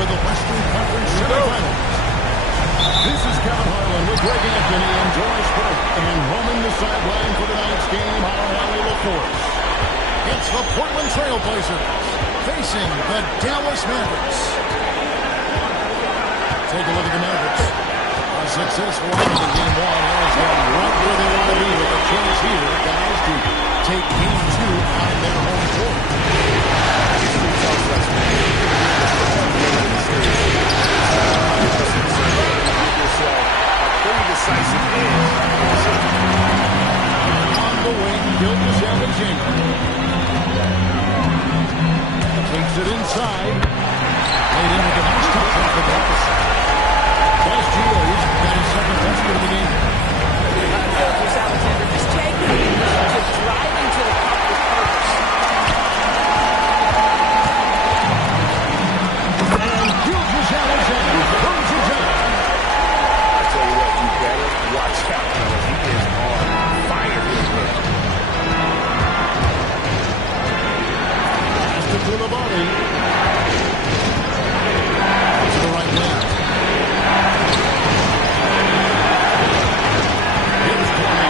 of the Western Conference semifinals. This is Kevin Harlan with Greg Anthony and Doris Burke. And roaming the sideline for tonight's game, our Allie LaForce. It's the Portland Trail Blazers facing the Dallas Mavericks. Take a look at the Mavericks. A successful outing in Game 1 has them right where they want to be with a chance here, guys, to take Game 2 on their home court. Pretty decisive edge. On the wing, Gilgeous-Alexander takes it inside. Played in with a nice touch off the glass. SGA's got his second basket of the game. Gilgeous-Alexander just taking the initiative, driving to the cup with purpose. And Gilgeous-Alexander throws it down. I tell you what, you better watch out, fellas. He is on fire here. Pass to the body. To the right wing. Here's Corey.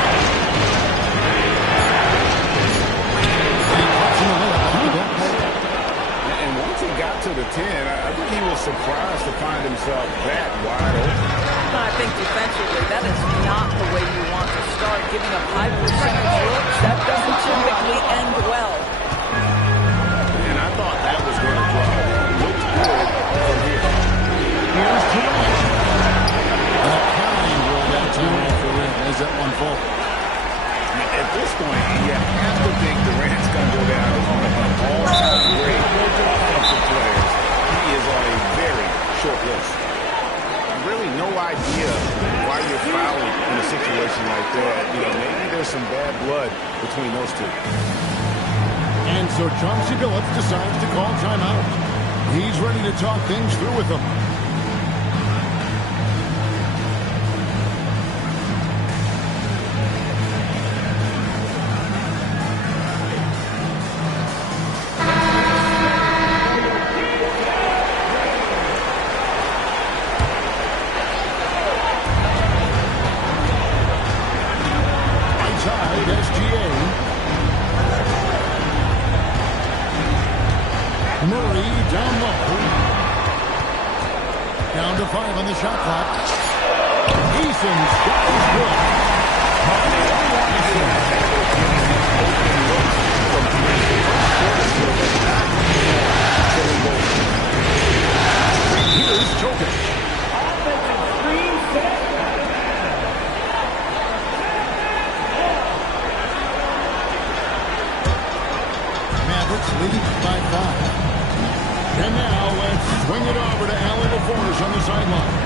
And catching the layup on the back. And once he got to the 10, I think he was surprised to find himself that wide open. I think defensively, that is not the way you want to start. Giving up high percentage looks, that doesn't typically end well. And I thought that was going to drop. Looks good from here. Here's Durant. And a counting rolled out to him off the rim as that one falls. At this point, you have to think Durant's going to go down as one of the all-time great offensive players. He is on a very short list. Really no idea why you're fouling in a situation like that. You know, maybe there's some bad blood between those two. And so Chauncey Billups decides to call timeout. He's ready to talk things through with them. Murray down low. Down to 5 on the shot clock. Eason's shot is good. Here's Jokic. Mavericks lead by 5. And now let's swing it over to Allie LaForce on the sideline.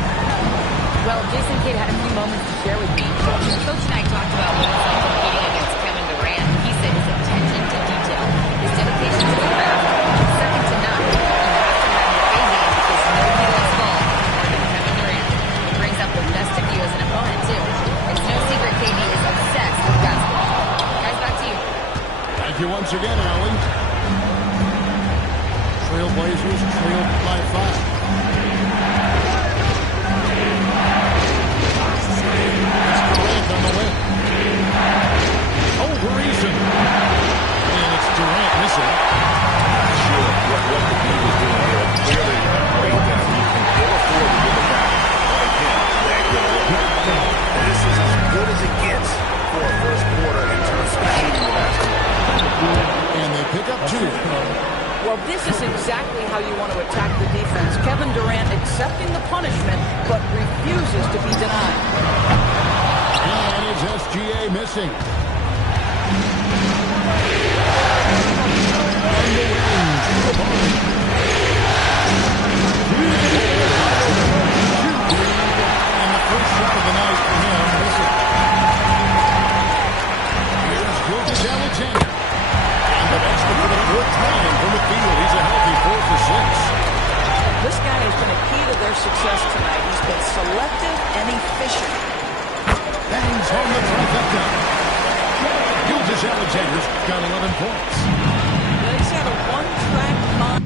Well, Jason Kidd had a few moments to share with me. Coach and I talked about what it's like competing against Kevin Durant. He said his attention to detail, his dedication to the craft, is second to none. You have to have your A game because nobody likes ball more than Kevin Durant. He brings out the best of you as an opponent, too. It's no secret KD is obsessed with basketball. Guys, back to you. Thank you once again, Allie. Trailblazers trailed by 5. It's Durant on the wing. Over Eason. And it's Durant missing. Sure, what the team was doing here, clearly great that you can ill afford to give a guy like him that good a look. This is as good as it gets for a first quarter in terms of shooting the basketball. And they pick up 2. Well, this is exactly how you want to attack the defense. Kevin Durant accepting the punishment, but refuses to be denied. And it's SGA missing. On the wing, to the ball. And the first shot of the night for him, missing. Here's Gilgeous-Alexander. And the next one for the 4th time from the field. He's a healthy 4 for 6. This guy has been a key to their success tonight. He's been selective and efficient. Bangs home the trifecta. Gilgeous-Alexander's got 11 points. He's had a one-track mind.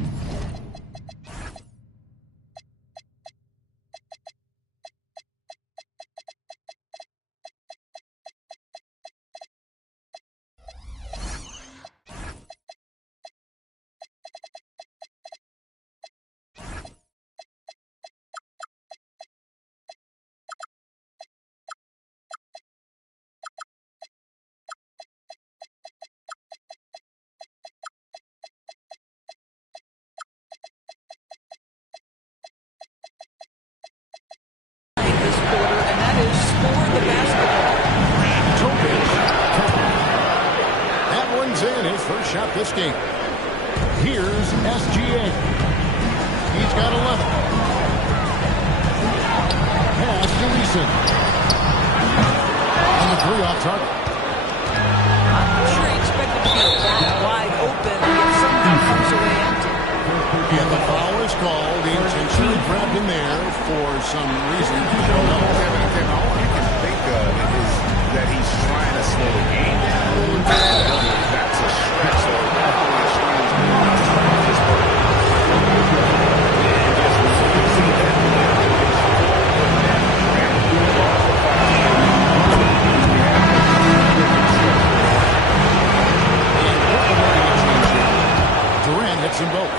this game. Here's SGA. He's got 11. Pass to Leeson. On the three off target. I'm not sure he expected to be that wide open, yet somehow comes away empty. And the foul is called. He intentionally grabbed him there for some reason. I don't know. All I can think of is that he's trying to slow the game down. That's a stretch, so definitely a strange move. Just and just see that Durant hits them both.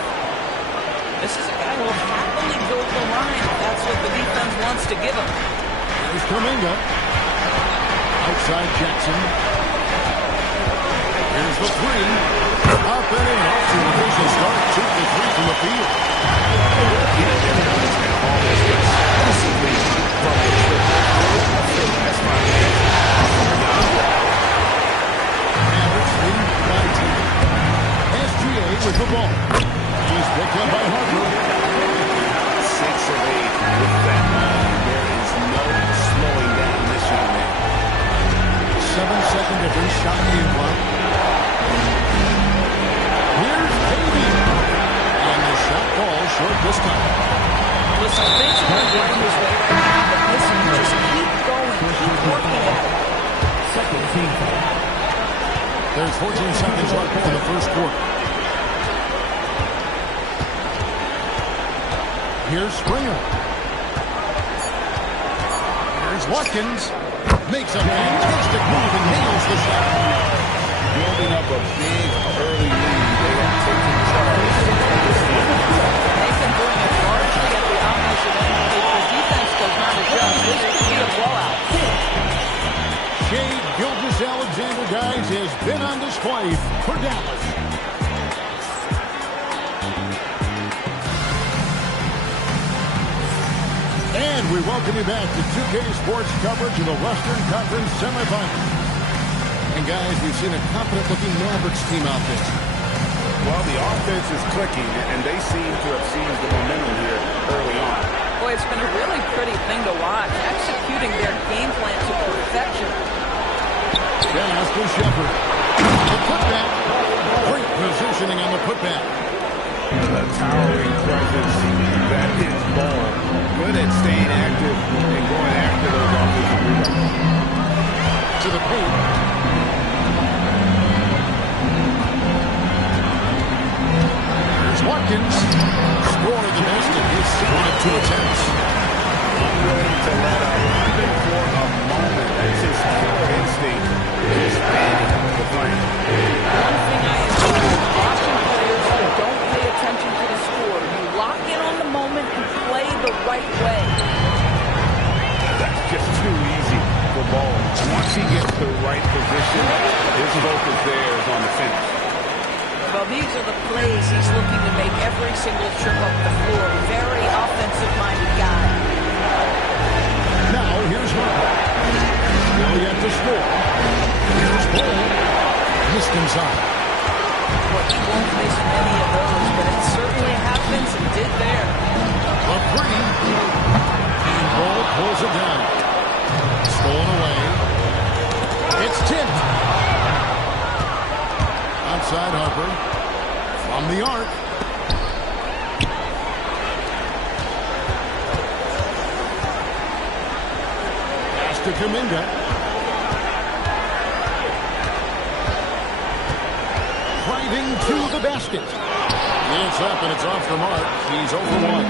This is a guy who will happily go to the line if that's what the defense wants to give him. There's Kuminga. Outside Jackson. Here's the three. Up and in. Off to a vision start. Shoot the three from the field. Mavericks lead by 10. SGA with the ball. He's picked up by Harper. 6 of 8 with that ball. There is no slowing down this young man. 7-second difference. Shot game clock. Here's Davey. And the shot falls short this time. Listen, things aren't going his way right now, but listen, just keep going, keep working at it. There's 14 seconds left in the first quarter. Here's Springer. Here's Watkins. Makes a fantastic move and nails the shot. Building up a big early lead. They have taken charge of this game. They've been doing it largely at the opposite end. If the defense does not adjust, this could be a blowout. Shai Gilgeous-Alexander, guys, has been on display for Dallas. And we welcome you back to 2K Sports coverage of the Western Conference semifinals. And guys, we've seen a confident-looking Mavericks team out there. Well, the offense is clicking, and they seem to have seized the momentum here early on. Boy, it's been a really pretty thing to watch, executing their game plan to perfection. Pass to Shepherd. The putback. Great positioning on the putback. A towering presence that is ball. Good at staying active and going after those offensive rebounds. To the paint. Here's Watkins. Score the basket. He's 1 of 2 attempts. Unwilling to let up even for a moment. That's his killer instinct. Just standing the fight. One thing I enjoy is watching players who don't pay attention to the score. You lock in on the moment and play the right way. That's just too easy for Ball. Once he gets the right position, his focus there is on the finish. Well, these are the plays he's looking to make every single trip up the floor. Very offensive-minded guy. Now, here's Harper. Still yet to score. Here's Bull. Missed inside. Well, he won't miss many of those, but it certainly happens and did there. A three. And Bull pulls it down. Stolen away. It's tipped. Outside Harper. From the arc. Pass to Kuminga. Driving to the basket. It's up and it's off the mark. He's over 1.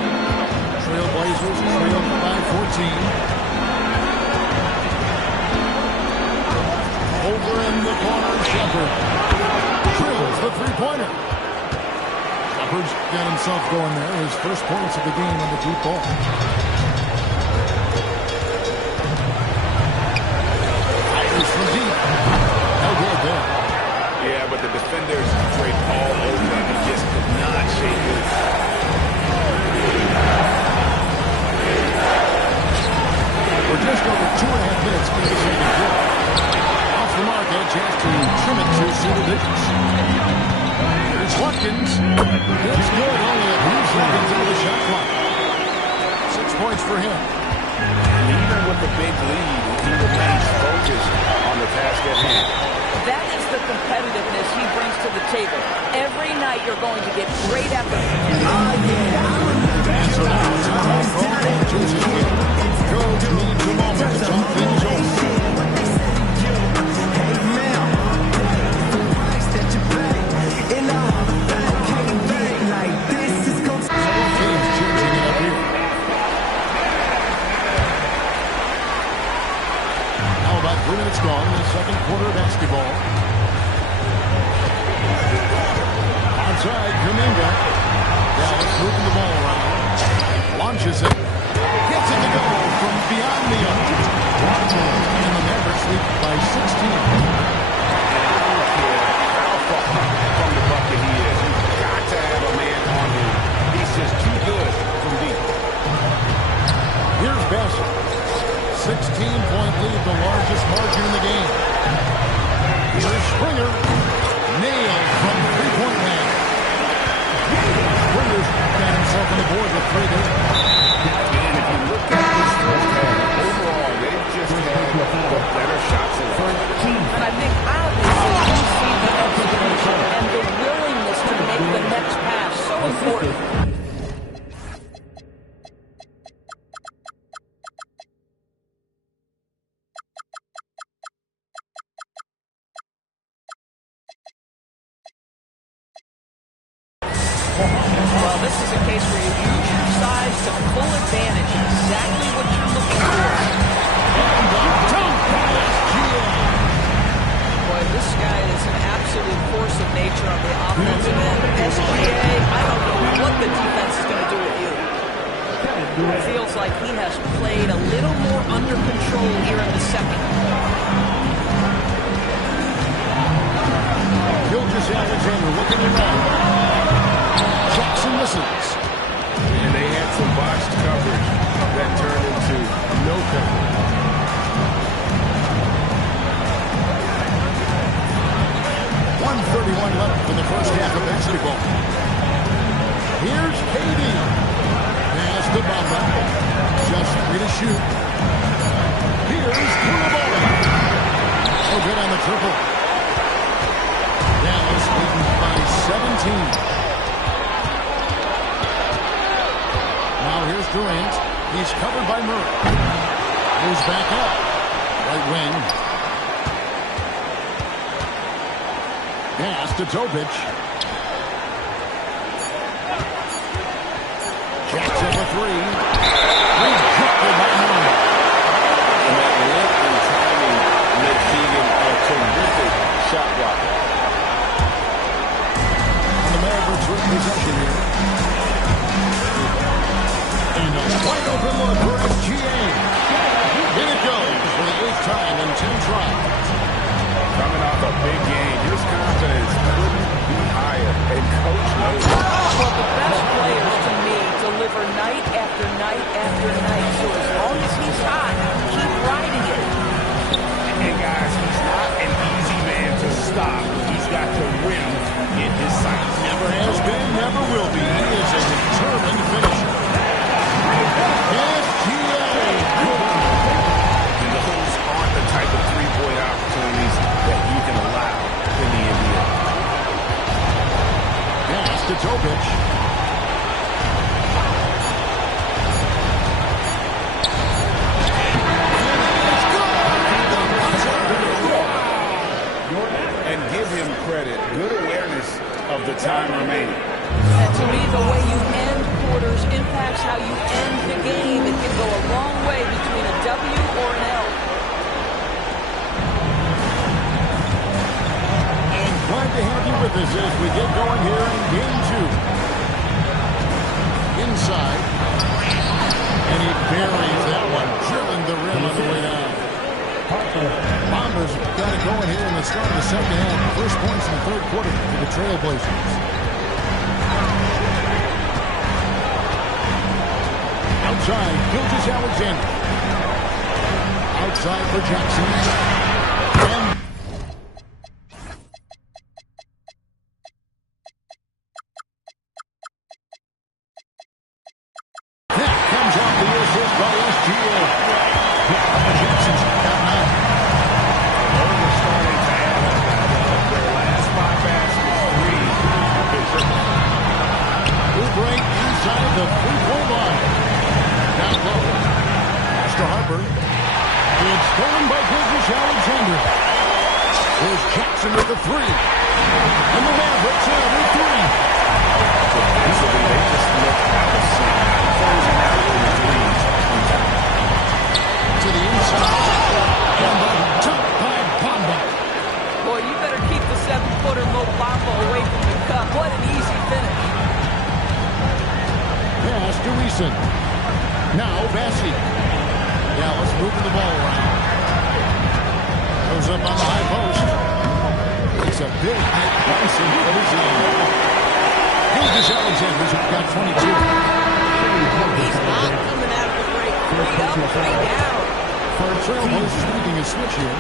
Trailblazers trail by 14. Over in the corner, Shepherd. Drills the three-pointer. Shepherd's got himself going there. His first points of the game on the deep ball. Fires from deep. No good there. Yeah, but the defenders draped all over him. He just could not shake it. We're just over 2.5 minutes into the second quarter. Off the mark, and a chance to trim it to single digits. Here's Watkins. It's good. Only a few seconds into the shot clock. 6 points for him. Even with the big lead, he remains focused on the task at hand. That is the competitiveness he brings to the table. Every night you're going to get great effort. And so now it's time for Jason Kidd. Coach needs a moment to talk things over. About 3 minutes gone in the second quarter of basketball. Outside, Kuminga. Dallas moving the ball around. Launches it. Gets it to go from beyond the arc. And the Mavericks lead by 16. I don't care how far from the bucket he is. You've got to have a man on him. He's just too good from deep. Here's Bassett. 16-point lead, the largest margin in the game. Here's Springer. Nailed from three-point land. Springer's got himself on the board with 3 there. And if you look at this first half, overall, they've just had the better shots in the And I think obviously you see the execution and the willingness to make the next pass so important. Well, this is a case where you use your size to full advantage. Exactly what you're looking for. Boy, this guy is an absolute force of nature on the offensive end. SGA, I don't know what the defense is going to do with you. It feels like he has played a little more under control here in the second. Gilgeous-Alexander looking around. Jackson misses. And they had some botched coverage that turned into no coverage. 1:31 left in the first half of basketball. Here's KD. Pass to Bamba. Just 3 to shoot. Here's Koulibaly. So good on the triple. Dallas leading by 17. Now here's Durant. He's covered by Murray. Moves back up. Right wing. Pass to Topic. Jacks up a 3. Rejected by Murray. And that length and timing makes Keegan a terrific shot blocker. And the Mavericks with possession here. And a wide open look for SGA. In it goes for the 8th time in 10 tries. Coming off a big game, his confidence couldn't be higher. And Coach knows it. Well, the best players to me deliver night after night after night. So as long as he's hot, keep riding it. And guys, he's not an easy man to stop. He's got the rim in his sights. Never has been, never will be. He is a determined finisher. And those aren't the type of three-point opportunities that you can allow in the NBA. Pass to Topic. And give him credit. Good awareness of the time remaining. And to me, the way you end quarters impacts how you end the game. It can go a long way between a W or an L. And glad to have you with us as we get going here in Game 2. Inside. And he buries that one, drilling the rim on the way down. Bombers got it going here in the start of the second half. First points in the third quarter for the Trailblazers. Outside, Gilgeous-Alexander. Outside for Jackson. Here's Jackson with the three. And the Mavericks in with three. Defensively, they just look out of sync. Closing out on the threes on time. To the inside. And the dunk by Bamba. Boy, you better keep the 7-footer Mo Bamba away from the cup. What an easy finish. Pass to Eason. Now Bassi. Dallas moving the ball around. Goes up on the high post. It's a big hit. Bryson for his end. Here's Alexander's got 22. He's not coming out of the break. 3 up, 3 down. Trailblazers making a switch here.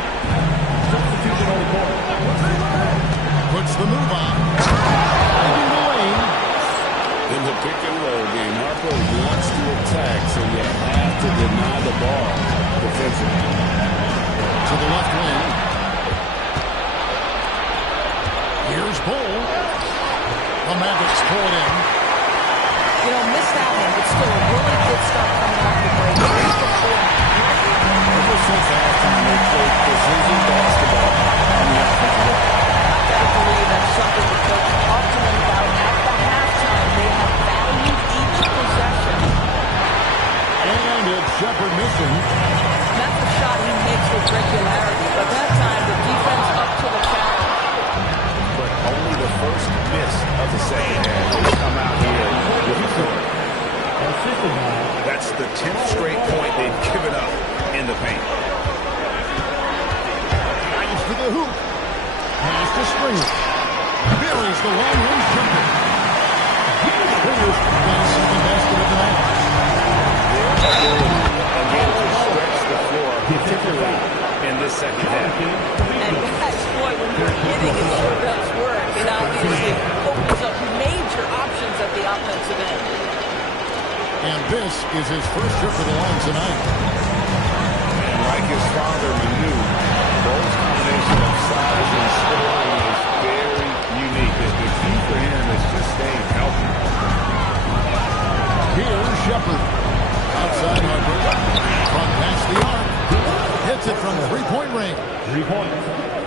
Puts the move on. Finding the lane. In the pick and roll game, Harper wants to attack, so you have to deny the ball defensively. To the left wing. Here's Bull. The Mavericks pull it in. You know, missed that one, but still a really good start coming off the break. Ever since halftime, they played precision basketball on the offensive end. I've got to believe that's something the coach talked to them about at the halftime. They have valued each possession. And it's Shepard missing. That's a shot he makes with regularity, but that time the defense up to the challenge. But only the first miss of the second half. They come out here with a fourth. That's the 10th straight point they've given up in the paint. Drives to the hoop. Pass to Springer. Buries the long-range jumper. Springer's got a second basket of the night. Again, to stretch the floor, particularly in this second half. And guys, boy, when you're hitting it sure does work. It obviously opens up major options at the offensive end. And this is his first trip to the line tonight. And like his father, Manu, Ball's combination of size and scoring is very unique. The key for him is just staying healthy. Here's Shepard. Outside Harper. Front past the arc. Hits it from 3-point range. 3 points.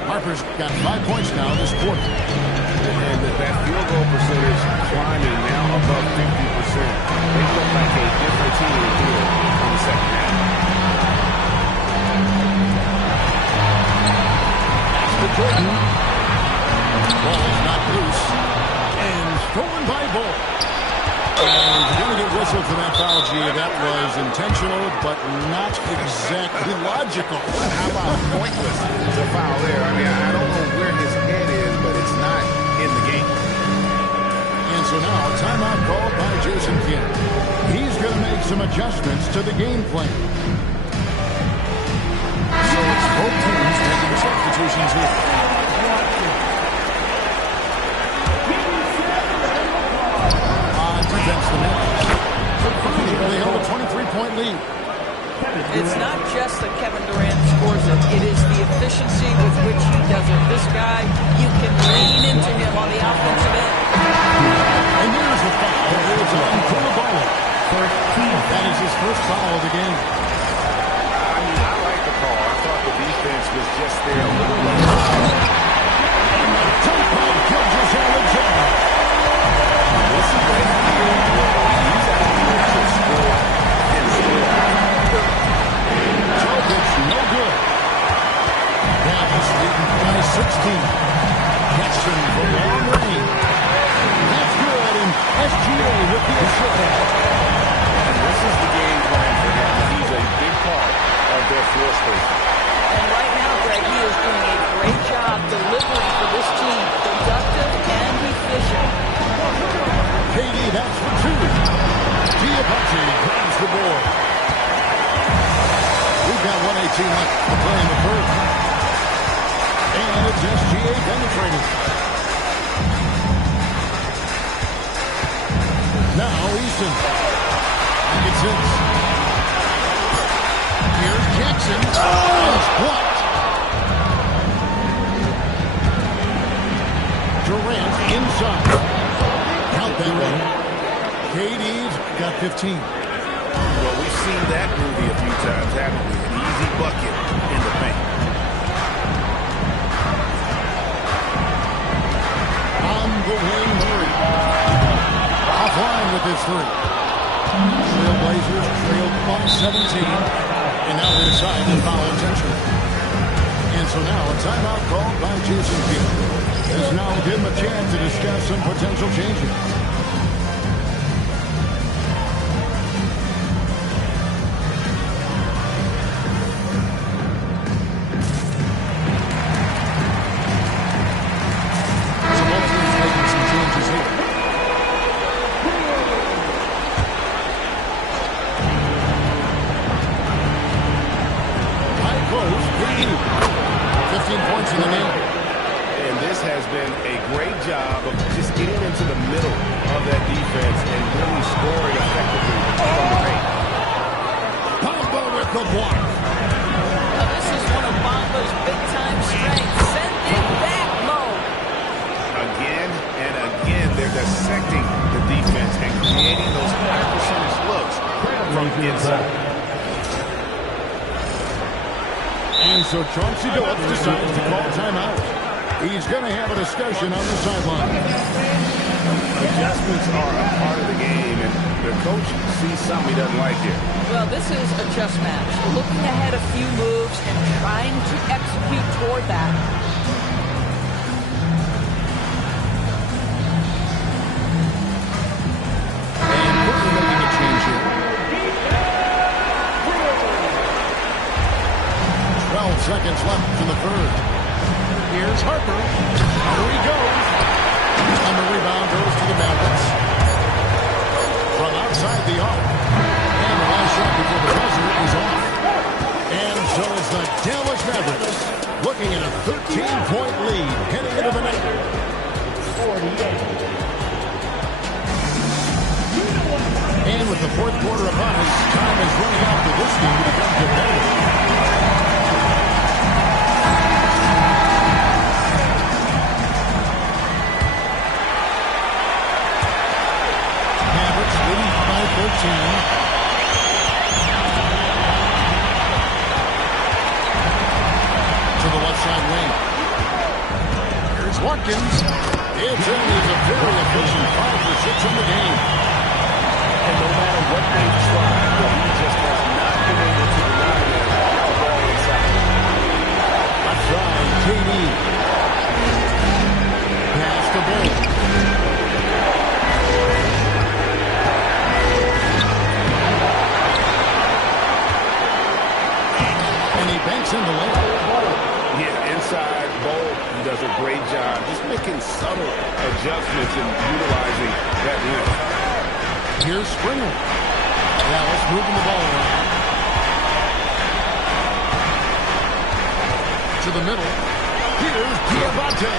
Harper's got 5 points now this quarter. And that field goal percentage climbing now above 50%. They look like a different team here in the second half. That's the Jordan. Ball's not loose. And stolen by Bull. And you're going to get whistled for that foul, G. That was intentional, but not exactly logical. How about pointless to foul there? I mean, I don't know where his head is, but it's not in the game. And so now, a timeout called by Jason Kidd. He's going to make some adjustments to the game plan. So it's both teams making substitutions here. On defense, the Mavericks. They hold a 23-point lead. It's not just that Kevin Durant scores it. It is the efficiency with which he does it. This guy, you can lean into him on the offensive end. And here's the foul. It is on Koulibaly. That is his first foul of the game. I mean, I like the call. I thought the defense was just there a little late. Take by Gilgeous Alexander. This is right here where he's out here to score and score out. Jokic, no good. Dallas leading by 16. Jackson from long range. That's good, and SGA with the assist. And this is the game plan for him. He's a big part of their floor space. And right now, Greg, he is doing a great job delivering for this team. Productive and efficient. KD, that's for two. Diabachi grabs the board. We've got 1:18 left to play in the third. And it's SGA penetrating. Now Easton. And it's six. Here's Jackson. It's blocked. Durant inside. Count that one. KD's got 15. Well, we've seen that movie a few times, haven't we? An easy bucket in the paint. three. Trailblazers trailed by 17. And now they decide to foul intentional. And so now a timeout called by Jason Kidd. This now give him a chance to discuss some potential changes. And so Chauncey Billups decides to call timeout. He's going to have a discussion on the sideline. Adjustments are a part of the game, and the coach sees something he doesn't like here. Well, this is a chess match. Looking ahead a few moves and trying to execute toward that. And quickly making a change here. 12 seconds left in the third. Here's Harper. Here he goes. And the rebound goes to the Mavericks. From outside the arc. And the last shot before the buzzer is off. And so is the Dallas Mavericks looking at a 13-point lead heading into the night. 48. And with the fourth quarter upon us, time is running out for this team to become competitive. To the left side wing. Here's Watkins. It's in. He's a very efficient 5 for 6 in the game. And no matter what they try, he just has not been able to deny that ball inside. Left side, KD. Pass to Bull. Banks in the lane. Yeah, inside Bowl does a great job just making subtle adjustments and utilizing that length. Here's Springer. Dallas moving the ball around. To the middle. Here's Diabate.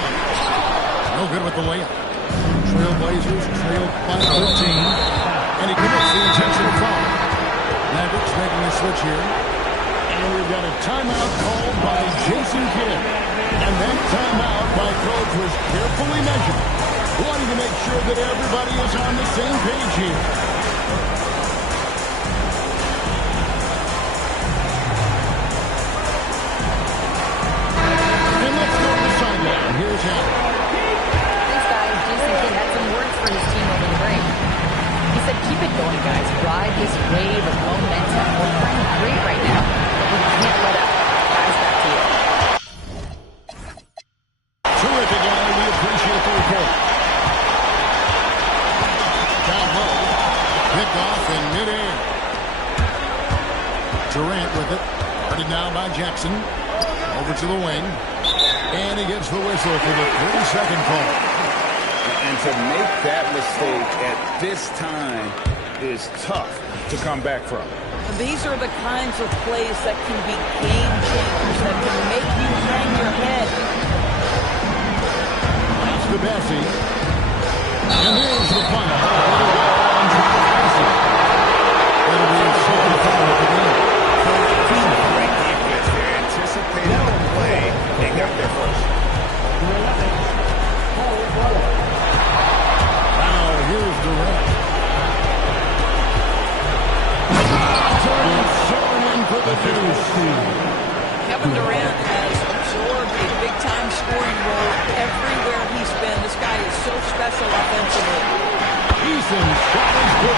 No good with the layup. Trailblazers trailed by 13. And he commits the intentional foul. Mavericks making a switch here. And we've got a timeout called by Jason Kidd. And that timeout by coach was carefully measured, wanting to make sure that everybody is on the same page here. And let's go to the sideline. Here's Hal. Thanks, guys. Jason Kidd had some words for his team over the break. He said, keep it going, guys. Ride this wave of momentum. We're playing great right now. We can't let up. Guys, back to you. Terrific, Alan. We appreciate the report. Down low. Picked off in midair. Durant with it. Guarded now by Jackson. Over to the wing. And he gets the whistle for the 30-second call. And to make that mistake at this time is tough to come back from. These are the kinds of plays that can be game changers, that can make you hang your head. That's the Bessie. And here's the final. It'll go on to the Bessie. It'll be a second foul of the game. Great defense there. Anticipated the play. They got there first. Now here's Durant. For the Kevin Durant has absorbed a big-time scoring role everywhere he's been. This guy is so special offensively. He's Jason's shot is good.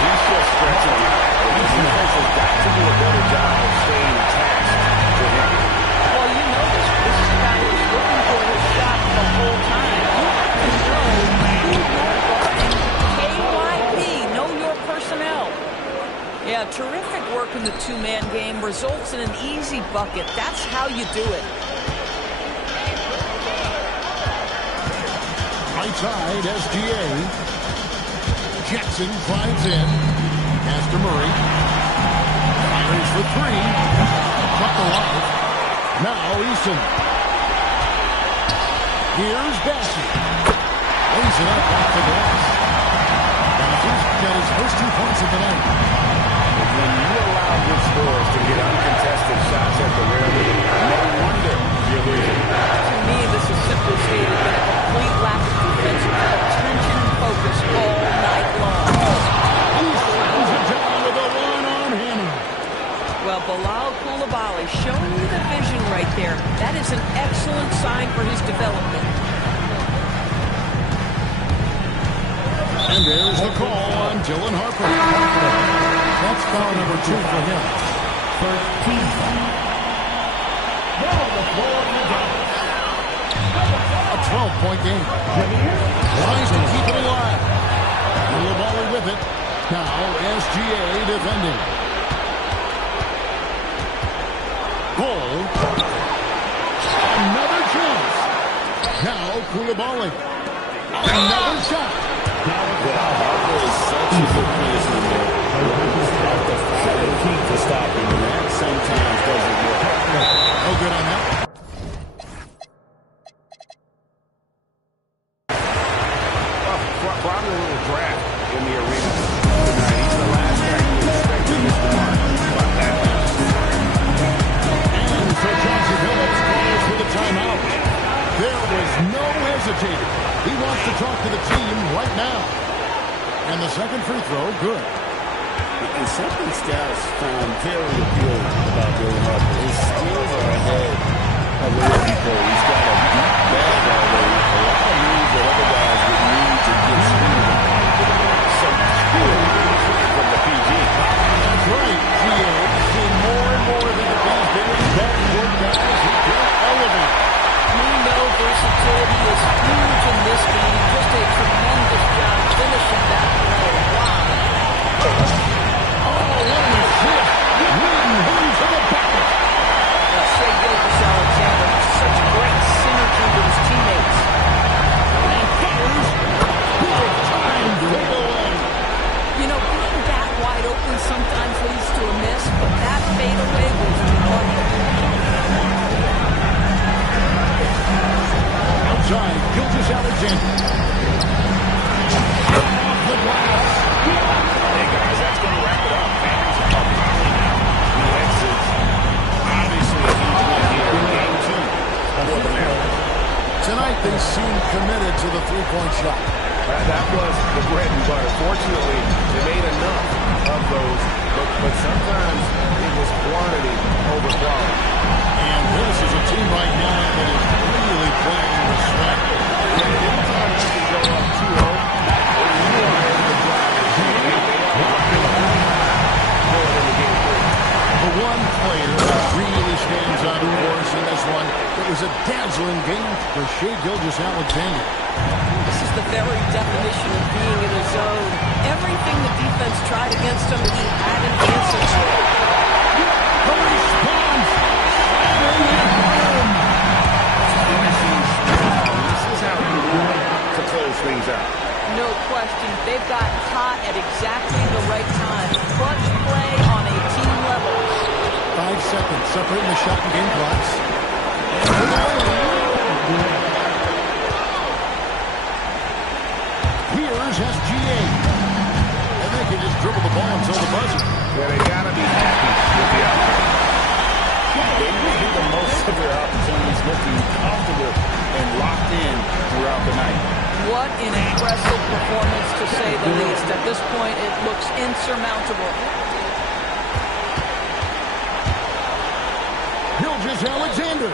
He's just stretching out. The defense has got to do a better job of staying attached to him. Well, you know this guy is looking for his shot the whole time. You have to know who you're guarding. KYP, know your personnel. Yeah, terrific work in the two-man game results in an easy bucket. That's how you do it. Right side, SGA. Jackson drives in. Pass to Murray. Fires for three. Kept alive. Now Eason. Here's Bassey. Lays it up off the glass. Bassey's got his first 2 points of the night. When you allow good scores to get uncontested shots at the rim, no wonder you're losing. To me, this is simply stated that a complete lack of defensive attention and focus all night long. He slams it down with a one-arm hammer. Well, Bilal Coulibaly showing you the vision right there. That is an excellent sign for his development. And there's the call on Dylan Harper. That's foul number 2 for him. 13. A 12-point game. Tries to keep it alive. Coulibaly with it. Now SGA defending. Goal. Another chance. Now Coulibaly. Another shot. Harper is such a good policeman there. He's got the fire to stop him, and that sometimes doesn't work. No good on that. Probably a little draft in the arena tonight. He's the last guy you expect to miss the mark. About that. And so Chauncey Billups calls for the timeout. There was no hesitating. He wants to talk to the team right now. And the second free throw, good. And something scouts found very appealing about Dylan Harper. His skills are ahead of the rookie pro. He's got a deep bag already. A lot of moves that other guys would need to get speed. Some skill from the PG. That's right. He has seen more and more than the B's doing backcourt guys who can elevate. We know versatility is huge in this game. Just a tremendous job finishing that play. Wow. Oh, what an assist. Leading him to the bucket. Shea Gilgeous-Alexander has such great synergy with his teammates. And fires. Big time fade away. You know, being that wide open sometimes leads to a miss, but that fadeaway was wonderful. Outside, Gilgeous-Alexander. Off the glass. Hey guys, that's going to wrap it up. Fans are probably now. The exits. Obviously a huge win here in game 2 for the Mavericks. Tonight they seem committed to the three-point shot. That was the bread and butter. Fortunately, they made enough of those, but sometimes it was quantity over quality. And this is a team right now that is really playing with sweat. Anytime you can go up 2-0, or you are able to drive the team, they are going into game 3. The one player that really stands out, of course, in this one, it was a dazzling game for Shea Gilgeous-Alexander. This is the very definition of being in a zone. Everything the defense tried against him, he had an answer to. The response! Finishing strong. This is how you want to close things out. No question. They've gotten hot at exactly the right time. Clutch play on a team level. 5 seconds separating the shot and game clocks. Here's SGA. And they can just dribble the ball until the buzzer. Yeah, they got to be happy with the outcome. They made the most of their opportunities, looking comfortable and locked in throughout the night. What an impressive performance, to say the least. At this point, it looks insurmountable. Gilgeous-Alexander.